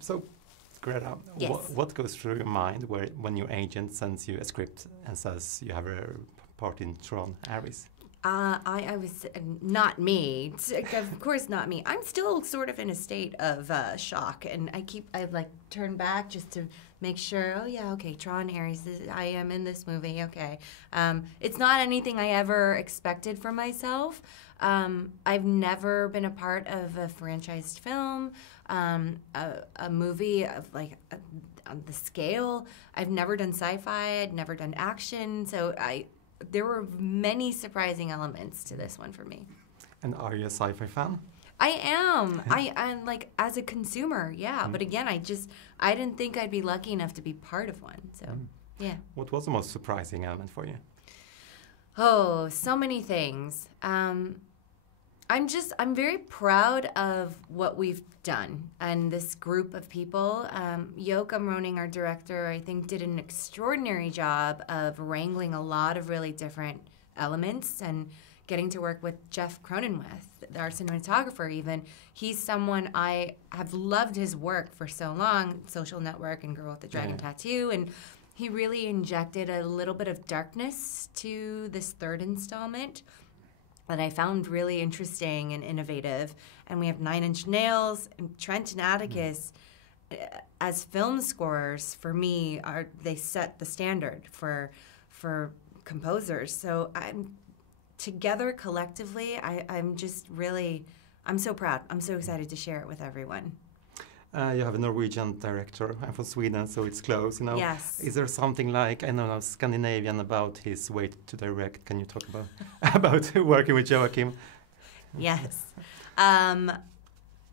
So, Greta, Yes. what goes through your mind when your agent sends you a script and says you have a part in Tron Ares? I was not me. Of course, not me. I'm still sort of in a state of shock, and I like turn back just to make sure. Oh yeah, okay, Tron Ares. I am in this movie. Okay, it's not anything I ever expected for myself. I've never been a part of a franchised film, a movie of like on the scale. I've never done sci-fi. I'd never done action. So there were many surprising elements to this one for me. And are you a sci-fi fan? I am. I'm like, as a consumer, yeah. But again, I didn't think I'd be lucky enough to be part of one. So, yeah. What was the most surprising element for you? Oh, so many things. I'm very proud of what we've done and this group of people. Joachim Rønning, our director, I think did an extraordinary job of wrangling a lot of really different elements and getting to work with Jeff Cronenweth, our cinematographer even. He's someone I have loved his work for so long, Social Network and Girl with the Dragon Tattoo, and he really injected a little bit of darkness to this third installment that I found really interesting and innovative. And we have Nine Inch Nails and Trent and Atticus as film scorers. For me, they set the standard for composers. So together collectively, I'm just really, I'm so proud. I'm so excited to share it with everyone. You have a Norwegian director. I'm from Sweden, so it's close, you know. Yes. Is there something like, I don't know, Scandinavian about his way to direct? Can you talk about working with Joachim? Yes.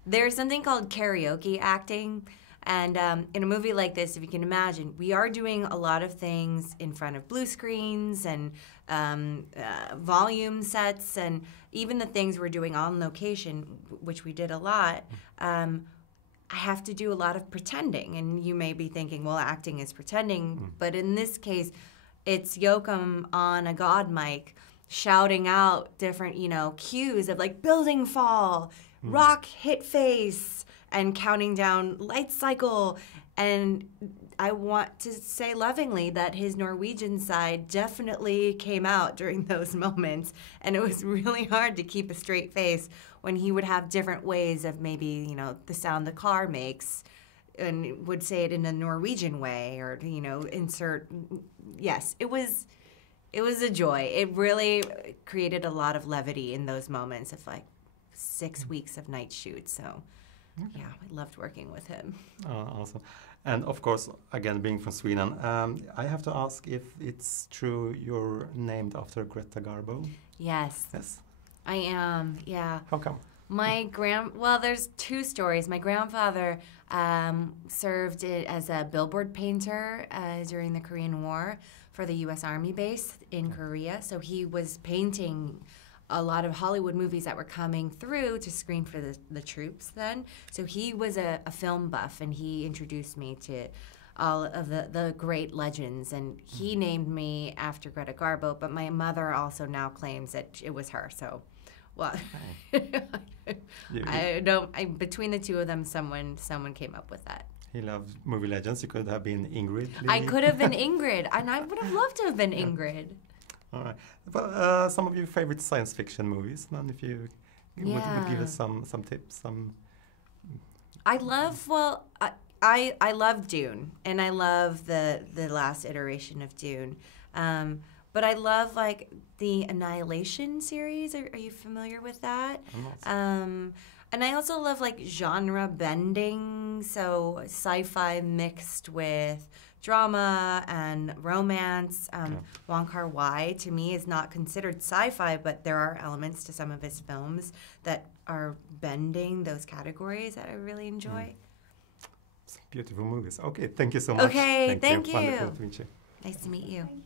There's something called karaoke acting. And in a movie like this, if you can imagine, we are doing a lot of things in front of blue screens and volume sets, and even the things we're doing on location, which we did a lot. I have to do a lot of pretending, and you may be thinking, well, acting is pretending, but in this case, it's Joachim on a God mic shouting out different, cues of like building fall, rock hit face, and counting down light cycle. And I want to say lovingly that his Norwegian side definitely came out during those moments, and it was really hard to keep a straight face when he would have different ways of maybe, the sound the car makes, and would say it in a Norwegian way, or, insert. Yes, it was a joy. It really created a lot of levity in those moments of like 6 weeks of night shoots. So, yeah, I loved working with him. Oh, awesome. And of course, again, being from Sweden, I have to ask if it's true you're named after Greta Garbo. Yes. Yes. I am, yeah. How come? Well, there's two stories. My grandfather served as a billboard painter during the Korean War for the U.S. Army base in Korea. So he was painting a lot of Hollywood movies that were coming through to screen for the troops then. So he was a film buff, and he introduced me to all of the great legends, and he named me after Greta Garbo, but my mother also now claims that it was her. So, well, between the two of them, someone came up with that. He loved movie legends. You could have been Ingrid. I could have been Ingrid, and I would have loved to have been Ingrid. All right. But some of your favorite science fiction movies, and if you would give us some tips, I love Dune, and I love the last iteration of Dune. But I love like the Annihilation series. Are you familiar with that? I'm not. And I also love like genre bending, so sci-fi mixed with drama and romance. Wong Kar-wai to me is not considered sci-fi, but there are elements to some of his films that are bending those categories that I really enjoy. Beautiful movies. Okay, thank you so much. Okay, thank you. Wonderful to meet you. Nice to meet you.